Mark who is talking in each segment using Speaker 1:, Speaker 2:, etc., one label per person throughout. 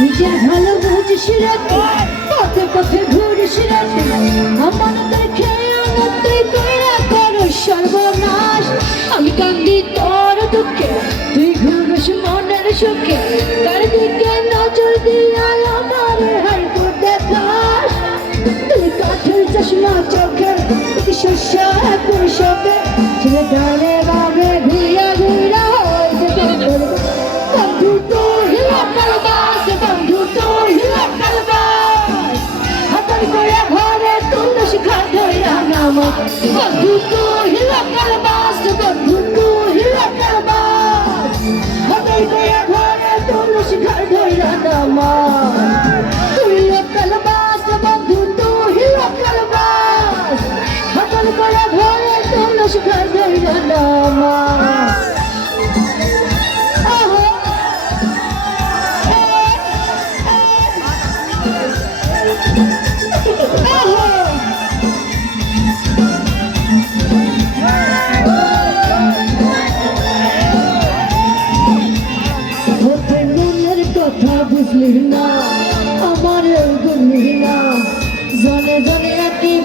Speaker 1: নিজের ভালো বুঝিস রাতে পথে পথে ঘুরিস রাতে আমানতের সর্বনাশ। আমি কান্দি তোর দুঃখে, তুই ঘুরিস মনের সুখে বন্ধু তো হিলাকার বাস বন্ধু তো হিলাকার বাস হাতার করে ঘরে তুলতে শিখা ধইরা নাম তুই লোকাল বাস, বন্ধু তো হিলাকার বাস হাতার করে ঘরে তুলতে শিখা ধইরা নাম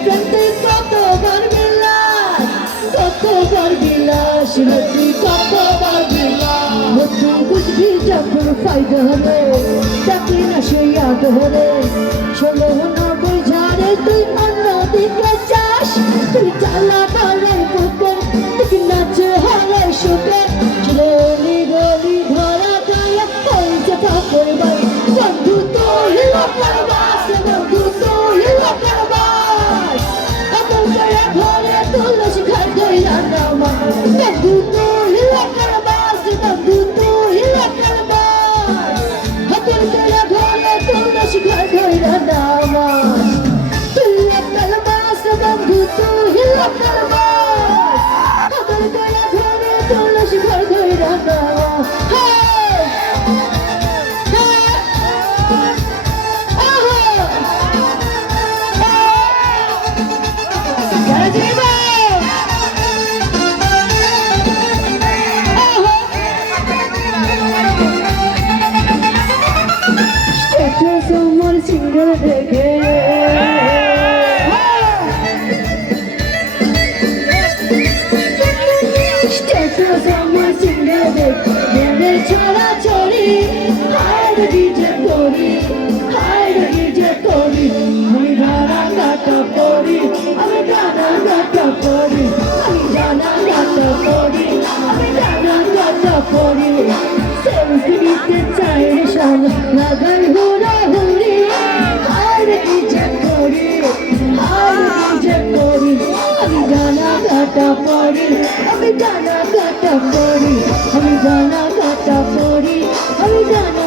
Speaker 1: প্রান্তে কতবার বিলাস কতবার বিলাস রাতি কতবার বিলাস তুই বুঝবি যখন ফায়দা হবে চাকরি না সইয়া ধরে ষোলো না বোঝারে তুই অন্য দিকে চাস তুই চালা বাড়াই তুলসী খাই দই রান্না মা হিলো করবাস বন্ধু তো হিলো করবাস আপন করে ঘরে তুলসী খাই হায় ডিজে করি হায় ডিজে করি আমি গানা গাটা করি, আমি গানা গাটা করি, আমি গানা গাটা করি, আমি গানা গাটা করি। সেলফি নিতে চাই সব লাগাই হুড়া হুড়ি হায় ডিজে করি হায় ডিজে করি, আমি গানা গাটা করি, আমি গানা গাটা করি, আমি গানা গাটা করি, আমি গানা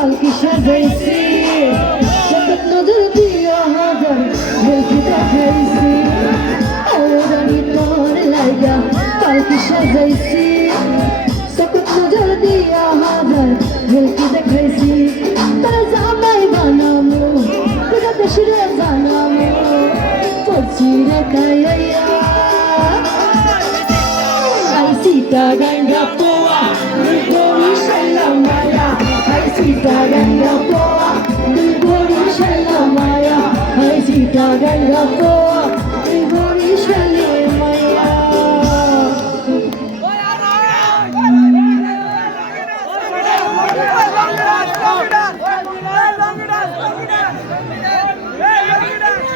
Speaker 1: পালকি সাজাইছি? নজর দিয়া হাজার দেখি দেখাইছি। গানি তোর লাগা পালকি সাজাইছি? সতত নজর দিয়া হাজার দেখি দেখাইছি। তার জামাই বানামু তোরা দেশরে জানামু। করছি রে কাইয়া Ay, sita ganga 夏天的风